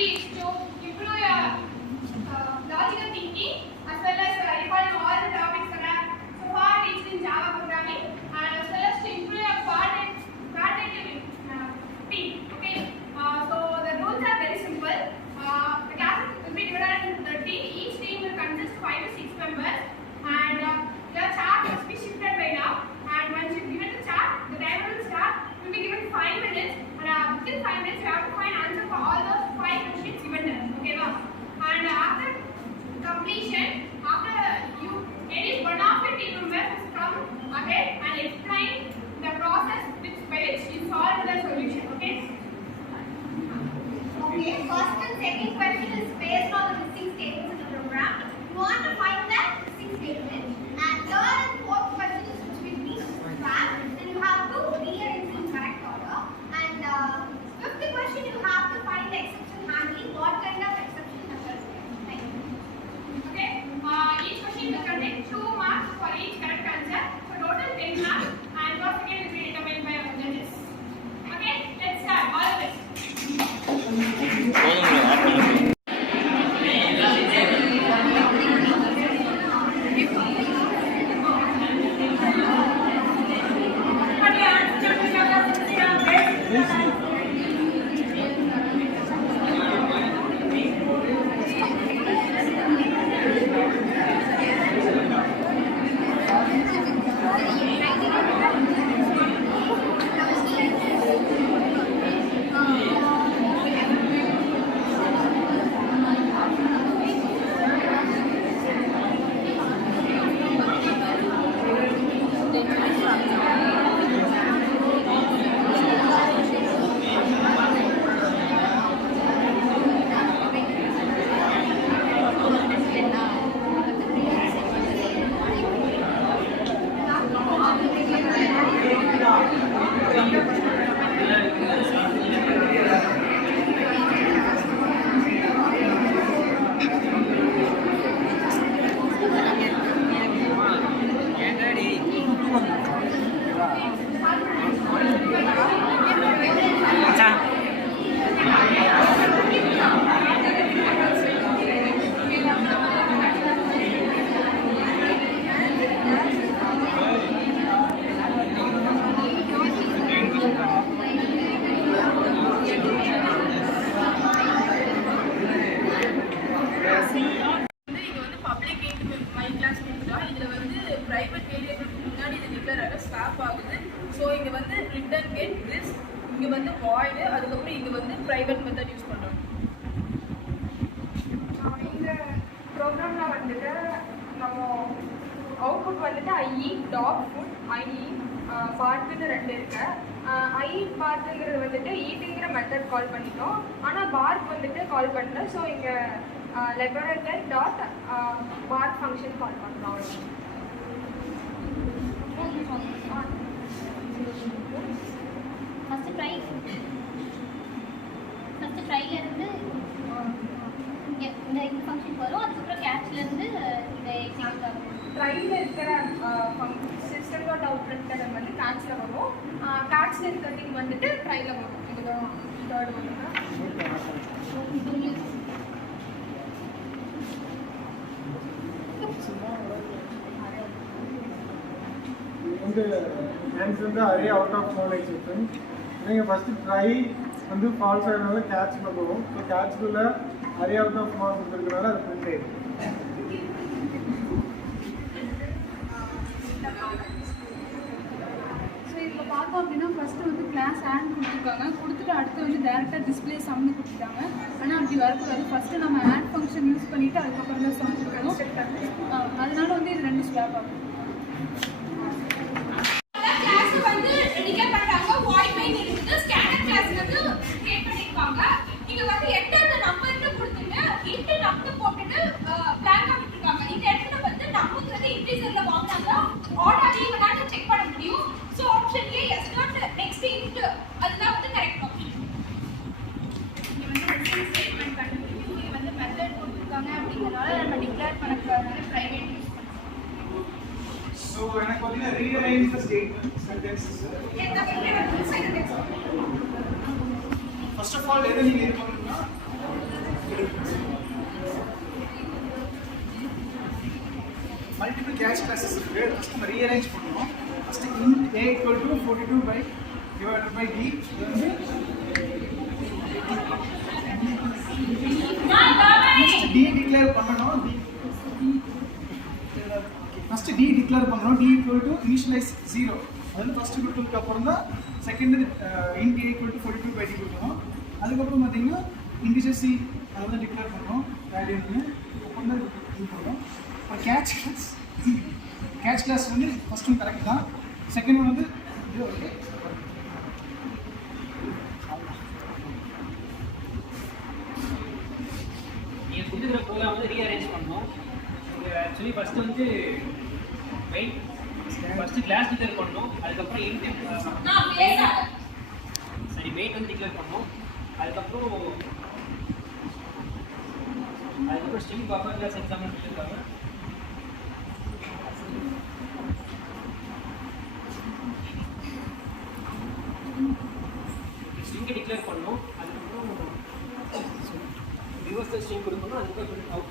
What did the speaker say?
is to improve your logical thinking as well as recalling all the topics that are so far teached in Java programming, and as well as to improve your coordinative team. Okay. So the rules are very simple. The class will be divided into 30. Each team will consist 5 to 6 members, and your chart must be shifted by now. And once you given the chart, the timer will start. Will be given 5 minutes, and within 5 minutes you have to find answer for all those 5 questions given there. Okay, now. And after completion, after you any one of your team members has come ahead and explain the process by which you solve the solution. Okay. Okay. First and second question is based on the missing statements in the program. You want to find the missing statement, and third and fourth question is which will be track, and you have to rearrange in correct order. And fifth question, you have to find the exception handling. What kind of exception method? Okay. Each question will contain 2 marks for each correct answer. So total 10 marks, and your second will be determined by our judges. Okay. Let's start. All of it. So இங்க வந்து return get this, இங்க வந்து void, அதுக்கு அப்புறம் இங்க வந்து private method use பண்றோம். இந்த ப்ரோக்ராம்ல வந்துட்டு நம்ம அவுட்புட் வந்துட்டு IE டாட் ஃபுட் IE பார்ட்னு ரெண்டு இருக்கு. IE பார்ட்ங்கிறது வந்துட்டு ஈட்ங்கிற மெத்தட் கால் பண்ணிட்டோம், ஆனா பார்க் வந்துட்டு கால் பண்ணல. ஸோ இங்க லெபரேட்டர் டாட் பார்க் ஃபங்க்ஷன் கால் பண்றோம். ஃபர்ஸ்ட் ட்ரைல இருந்து இந்த ஃபங்க்ஷன் வரும், அதுக்கப்புறம் கேட்ச்ல இருந்து இதை எக்ஸிக்யூட் ஆகும். ட்ரைல இருக்கிற சிஸ்டம் டாட் அவுட்புட் வந்து கேட்ச்ல வரும், கேட்ச்ல இருக்கிறது வந்துட்டு ட்ரைல வரும். இதுதான் தேர்ட் ஒன்று. வந்து ஆன்சர் வந்து array out of mod exception. நீங்கள் ஃபஸ்ட்டு ட்ரை வந்து ஃபால்ஸ் ஆகிறதுனால கேட்ச்க்குள்ளே போகும். ஸோ கேட்ச்க்குள்ளே அரே அவுட் ஆஃப் மோட் கொடுத்துருக்கனால அது பிரிண்ட் ஆகிடும். ஸோ இப்போ பார்த்தோம் அப்படின்னா ஃபஸ்ட்டு வந்து கிளாஸ் ஆட் கொடுத்துருக்காங்க, கொடுத்துட்டு அடுத்து வந்து டேரெக்டாக டிஸ்பிளே சம்னு கொடுத்துட்டாங்க. ஆனால் அப்படி வரக்கூடாது. ஃபஸ்ட்டு நம்ம ஆட் ஃபங்க்ஷன் யூஸ் பண்ணிவிட்டு அதுக்கப்புறம் தான் சம் கொடுக்கணும். அதனால வந்து இது 2 ஸ்டாப் ஆகும். So எனக்கு பார்த்தீங்கன்னா rearrange the statement sentences. Yes, First of all, எதை நீங்க இது பார்த்தீங்கன்னா மல்டிபிள் கேட்ச் கிளாஸஸ் இருக்குது. ஃபஸ்ட் நம்ம ரீஅரேஞ்ச் பண்ணுவோம். First int a = 42/d. இது வந்து d டிக்ளேர் பண்ணணும். ஃபஸ்ட்டு d டிக்ளேர் பண்ணணும். d = initialize 0. அது வந்து ஃபஸ்ட்டு கொடுத்ததுக்கு அப்புறம் தான் செகண்ட் int a = 42/d கொடுக்கணும். அதுக்கப்புறம் பார்த்தீங்கன்னா இன்டிஜர் c அதை வந்து டிக்ளேர் பண்ணணும் வேல்யூன்னு. அப்புறம் தான் இது பண்ணணும். அப்புறம் கேட்ச் கிளாஸ் வந்து ஃபஸ்ட் ஒன் கரெக்ட் தான். செகண்ட் ஒன் வந்து இது ஓகே. நீங்கள் கொடுக்குற ப்ரோக்ராம் வந்து ரீஅரேஞ்ச் பண்ணணும். நீங்கள் ஆக்சுவலி ஃபஸ்ட்டு வந்து மெயின் ஃபஸ்ட்டு கிளாஸ் டிக்ளேர் பண்ணணும். அதுக்கப்புறம் சரி மெயின் வந்து டிக்ளேர் பண்ணணும். அதுக்கப்புறம் ஸ்ட்ரிங் பஃபர் கிளாஸ் எக்ஸாம்பிள் கொடுத்துருக்காங்க. ஸ்ட்ரிங்கை டிக்ளேர் பண்ணணும். அதுக்கப்புறம் ரிவர்ஸ் ஸ்ட்ரிங் கொடுக்கணும். அதுக்கப்புறம்